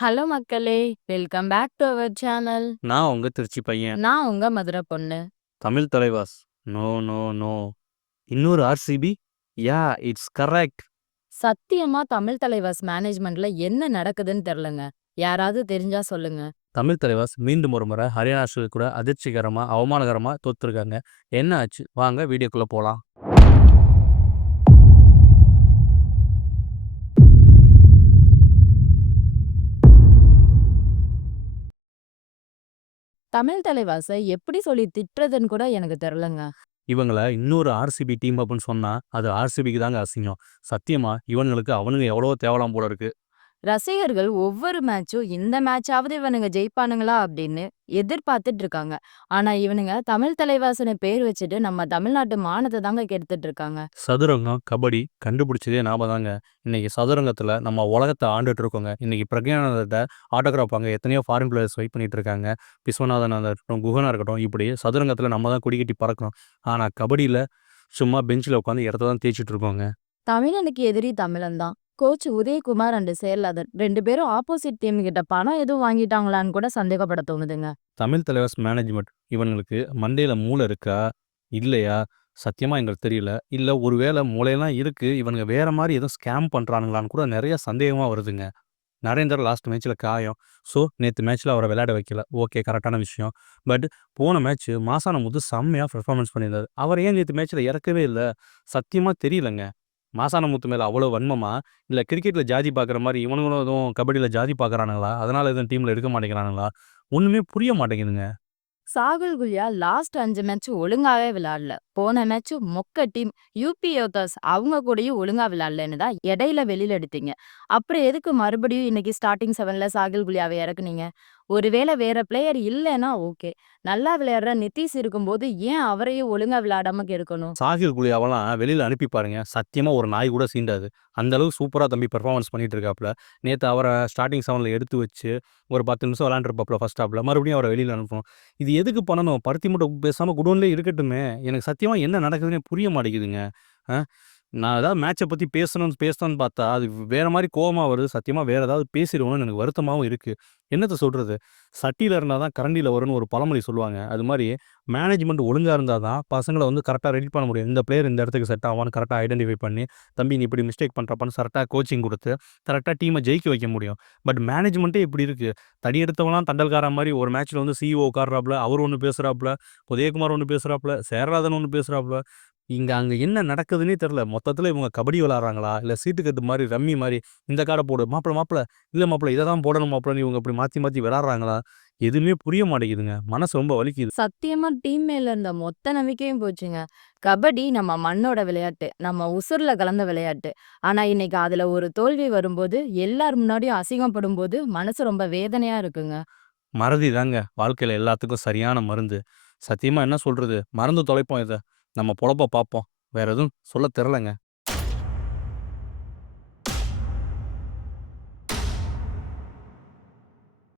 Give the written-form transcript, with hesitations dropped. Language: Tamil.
ஹலோ மக்களே! Welcome back to our channel. நான் உங்க திருச்சி பையன். நான் உங்க மதுரை பொண்ணு. Tamil Thalaivas. No, no, no. இன்னொரு ஆர்சிபி? யாஹ்! It's correct. சத்தியமா தமிழ் தலைவாஸ் மேனேஜ்மெண்ட்ல என்ன நடக்குதுன்னு தெரியலங்க. யாராவது தெரிஞ்சா சொல்லுங்க. தமிழ் தலைவாஸ் மீண்டும் ஒரு முறை ஹரியானா அணிக்கு கூட அதிர்ச்சிகரமா, அவமானகரமா தோத்துருக்காங்க. என்ன ஆச்சு? வாங்க வீடியோக்குள்ள போலாம். தமிழ் தலைவாஸ எப்படி சொல்லி திட்டுறதுன்னு கூட எனக்கு தெரியலங்க. இவங்கள இன்னொரு ஆர்சிபி டீம் அப்டின்னு சொன்னா, அது ஆர்சிபிக்கு தாங்க அசிங்கம். சத்தியமா இவனுங்களுக்கு அவனுங்க எவ்வளவோ தேவலாம் போல இருக்கு. ரசிகர்கள் ஒவ்வொரு மேட்சும் இந்த மேட்சாவது இவனுங்க ஜெயிப்பானுங்களா அப்படின்னு எதிர்பார்த்துட்டு இருக்காங்க. ஆனா இவனுங்க தமிழ் தலைவாஸ்ன்னு பேர் வச்சுட்டு நம்ம தமிழ்நாட்டு மானத்த தாங்க கெடுத்துட்டு இருக்காங்க. சதுரங்கம், கபடி கண்டுபிடிச்சதே நாம தாங்க. இன்னைக்கு சதுரங்கத்துல நம்ம உலகத்த ஆண்டுட்டு இருக்கோங்க. இன்னைக்கு பிரக்ஞானந்தத்த ஆட்டோகிராஃப் வாங்க எத்தனையோ ஃபாரின் பிளேயர்ஸ் வெயிட் பண்ணிட்டு இருக்காங்க. விஸ்வநாதனா இருக்கட்டும், குஹனா இருக்கட்டும், இப்படி சதுரங்கத்துல நம்ம தான் கொடி கட்டி பறக்கணும். ஆனா கபடியில சும்மா பெஞ்ச்ல உட்காந்து இடத்த தான் தேய்ச்சுட்டு இருக்கோங்க. தமிழனுக்கு எதிரி தமிழன் தான். கோச் உதயகுமார் அண்ட் சேரலாதன் 2 பேரும் ஆப்போசிட் டீம் கிட்ட பணம் எதுவும் வாங்கிட்டாங்களான்னு கூட சந்தேகப்பட தோணுதுங்க. தமிழ் தலைவாஸ் மேனேஜ்மெண்ட் இவங்களுக்கு மண்டையில மூளை இருக்கா? இல்லையா? சத்தியமா எங்களுக்கு தெரியல. இல்ல ஒருவேளை மூளைலாம் இருக்கு. இவனுங்க வேற மாரி எதுவும் ஸ்கேம் பண்றானுங்களான்னு கூட நெறைய சந்தேகமா வருதுங்க. நரேந்தர் லாஸ்ட் மேட்ச்ல காயம். ஸோ, நேத்து மேட்ச்ல அவர விளையாட வைக்கல. ஓகே கரெக்ட்டான விஷயம். பட் போன மேட்ச் மாசான முத்து செம்மையா பெர்ஃபார்மன்ஸ் பண்ணியிருந்தாரு. அவர ஏன் நேத்து மேட்ச்ல இறக்கவே இல்ல? சத்தியமா தெரியலங்க. மாசான முத்து மேல அவ்வளோ வன்மமா? இல்ல கிரிக்கெட்ல ஜாதி பார்க்குற மாரி இவனுங்களும் எதுவும் கபடியில ஜாதி பார்க்குறானுங்களா? அதனால எதுவும் டீம்ல எடுக்க மாட்டேங்கிறானுங்களா? ஒண்ணுமே புரிய மாட்டேங்குதுங்க. சாகுல் குலியா லாஸ்ட் 5 மேட்ச் ஒழுங்காவே விளையாடல. போன மேட்ச் மொக்க டீம் யூபி யோத்தாஸ் அவங்க கூடயும் ஒழுங்கா விளையாடலன்னு தான் இடையில வெளியில எடுத்தீங்க. அப்புறம் எதுக்கு மறுபடியும் இன்னைக்கு ஸ்டார்ட்டிங் 7ல சாகுல் குலியாவை இறக்குனீங்க? ஒருவேளை வேற பிளேயர் இல்லன்னா ஓகே. நல்லா விளையாடுற நித்தீஷ் இருக்கும்போது ஏன் அவரையும் ஒழுங்கா விளையாடாம கெடுக்கணும்? சாகிர் குலியாவெல்லாம் வெளியில அனுப்பி பாருங்க. சத்தியமா ஒரு நாய் கூட சீண்டாது. அந்த அளவுக்கு சூப்பரா தம்பி பெர்ஃபார்மன்ஸ் பண்ணிட்டு இருக்காப்ல. நேத்து அவர ஸ்டார்ட்டிங் 7ல எடுத்து வச்சு, ஒரு 10 நிமிஷம் விளையாண்டுருப்பாப்ல ஃபர்ஸ்ட் ஹாஃப்ல. மறுபடியும் அவர வெளியில அனுப்பணும். இது எதுக்கு பண்ணணும்? பருத்தி மூட்டை பேசாம குடோன்லயே இருக்கட்டுமே! எனக்கு சத்தியமா என்ன நடக்குதுன்னே புரிய மாட்டேங்குதுங்க. அ நான் ஏதாவது மேட்ச பத்தி பேசணும்னு பார்த்தா, அது வேற மாரி கோவமா வருது. சத்தியமா வேற ஏதாவது பேசிருவோம்னு எனக்கு வருத்தமாவும் இருக்கு. என்னத்த சொல்றது? "சட்டியில இருந்தா தான் கரண்டில வரும்னு" ஒரு பழமொழி சொல்லுவாங்க. அது மாரி மேனேஜ்மெண்ட் ஒழுங்கா இருந்தா தான் பசங்கள வந்து கரெக்ட்டா ரெடி பண்ண முடியும். இந்த பிளேயர் இந்த இடத்துக்கு செட் ஆவான்னு கரெக்ட்டா ஐடென்டிஃபை பண்ணி, "தம்பி நீ இப்படி மிஸ்டேக் பண்றப்பான்னு" கரெக்ட்டா கோச்சிங் குடுத்து, கரெக்ட்டா டீம ஜெயிக்க வைக்க முடியும். பட் மேனேஜ்மெண்ட்டே இப்படி இருக்கு. தடி எடுத்தவன்லாம் தண்டல்காரன் மாரி ஒரு மேட்ச்ல வந்து சிஇஓ உட்கார்றாப்ல, அவரு ஒண்ணு பேசுறாப்ல, உதயகுமார் ஒண்ணு பேசுறாப்ல, சேரலாதன் ஒண்ணு பேசுறாப்ல. அங்க என்ன நடக்குதுன்னே தெரியல. மொத்தத்துல இவங்க கபடி விளையாடுறாங்களா? இல்ல சீட்டுக்கட்டு மாரி, ரம்மி மாரி, "இந்த கார்ட போடு. மாப்ள மாப்ள, இல்ல மாப்ள இத தான் போடணும் மாப்ளன்னு" இவங்க இப்படி மாத்தி மாத்தி விளையாடுறாங்களா? எதுவுமே புரிய மாட்டேங்குதுங்க. மனசு ரொம்ப வலிக்குது. சத்தியமா டீம் மேல இருந்த மொத்த நம்பிக்கையும் போச்சுங்க. கபடி நம்ம மண்ணோட விளையாட்டு. நம்ம உசுர்ல கலந்த விளையாட்டு. ஆனா இன்னைக்கு அதுல ஒரு தோல்வி வரும்போது, எல்லார் முன்னாடியும் அசிங்கப்படும்போது, மனசு ரொம்ப வேதனையா இருக்குங்க. மறதி தாங்க வாழ்க்கையில எல்லாத்துக்கும் சரியான மருந்து. சத்தியமா என்ன சொல்றது? மறந்து தொலைப்போம் இத. நம்ம பொழப்ப பார்ப்போம். வேற எதுவும் சொல்ல தெரியலங்க.